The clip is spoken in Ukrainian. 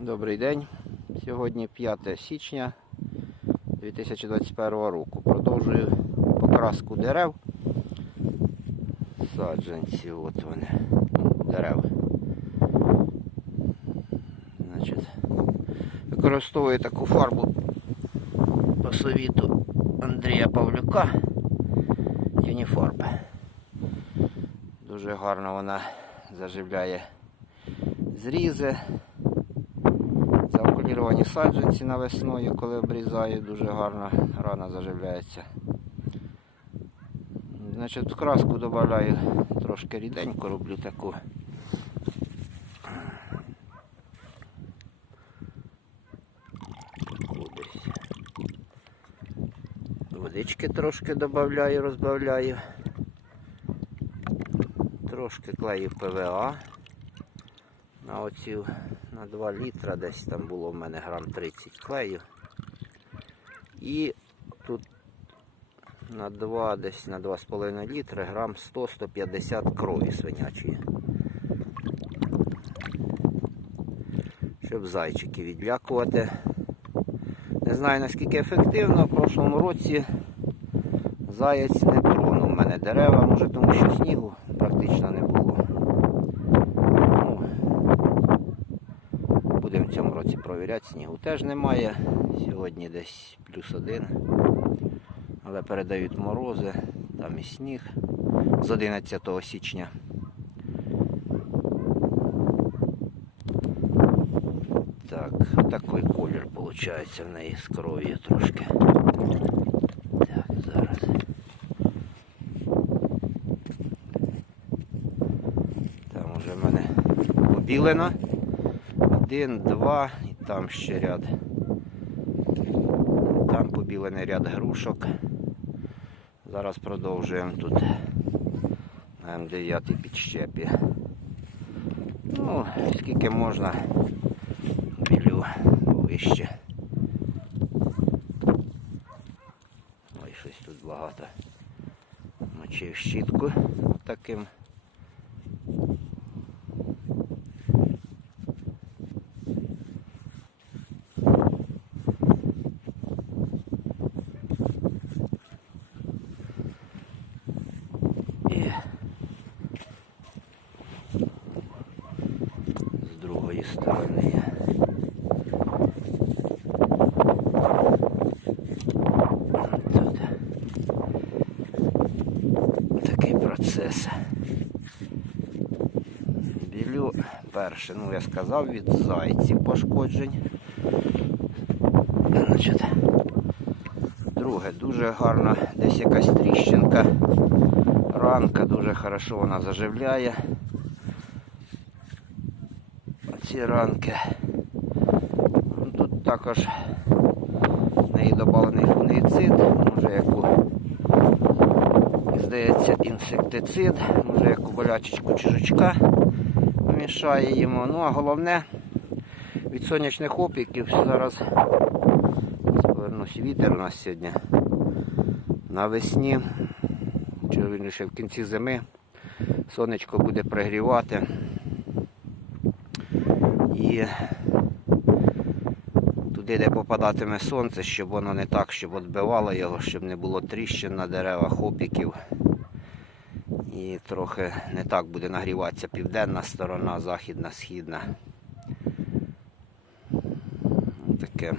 Добрий день. Сьогодні 5 січня 2021 року. Продовжую покраску дерев. Саджанці, от вони. Дерев. Значить, використовую таку фарбу по совіту Андрія Павлюка. Юніфарб. Дуже гарно вона заживляє зрізи. Заокуліровані саджанці на весною, коли обрізаю, дуже гарно рано заживляється. Значить, краску додаю трошки ріденько, роблю. Таку. Водички трошки додаю, розбавляю. Трошки клею ПВА на оцю на 2 літра, десь там було в мене грам 30 клею. І тут на 2, десь на 2,5 літри грам 100-150 крові свинячої. Щоб зайчики відлякувати. Не знаю наскільки ефективно, в прошлому році заєць не тронув мене дерева, може тому що снігу практично не було. Ну, Будемо в цьому році провіряти, снігу теж немає. Сьогодні десь плюс один. Але передають морози, там і сніг з 11 січня. Так, такий колір виходить в неї з кров'ю трошки. Так, зараз. Там уже в мене побілено. Один, два там ще ряд. Там побілений ряд грушок. Зараз продовжуємо тут на М9 підщепі. Ну, скільки можна білю вище. Ой, щось тут багато. Мочив щітку таким. І з Тут такий процес. Білю перше, ну я сказав, від зайців пошкоджень. Значить, друге, дуже гарно, десь якась тріщинка. Ранка дуже хорошо вона заживляє. Ці ранки. Тут також неї доданий фунгіцид, може яку, здається, інсектицид, може яку болячечку чи жучка помішає йому. Ну а головне від сонячних опіків зараз повернусь вітер у нас сьогодні навесні чи вірніше в кінці зими сонечко буде пригрівати і туди, де попадатиме сонце, щоб воно не так, щоб відбивало його, щоб не було тріщин на деревах, опіків. І трохи не так буде нагріватися південна сторона, західна, східна. Таке.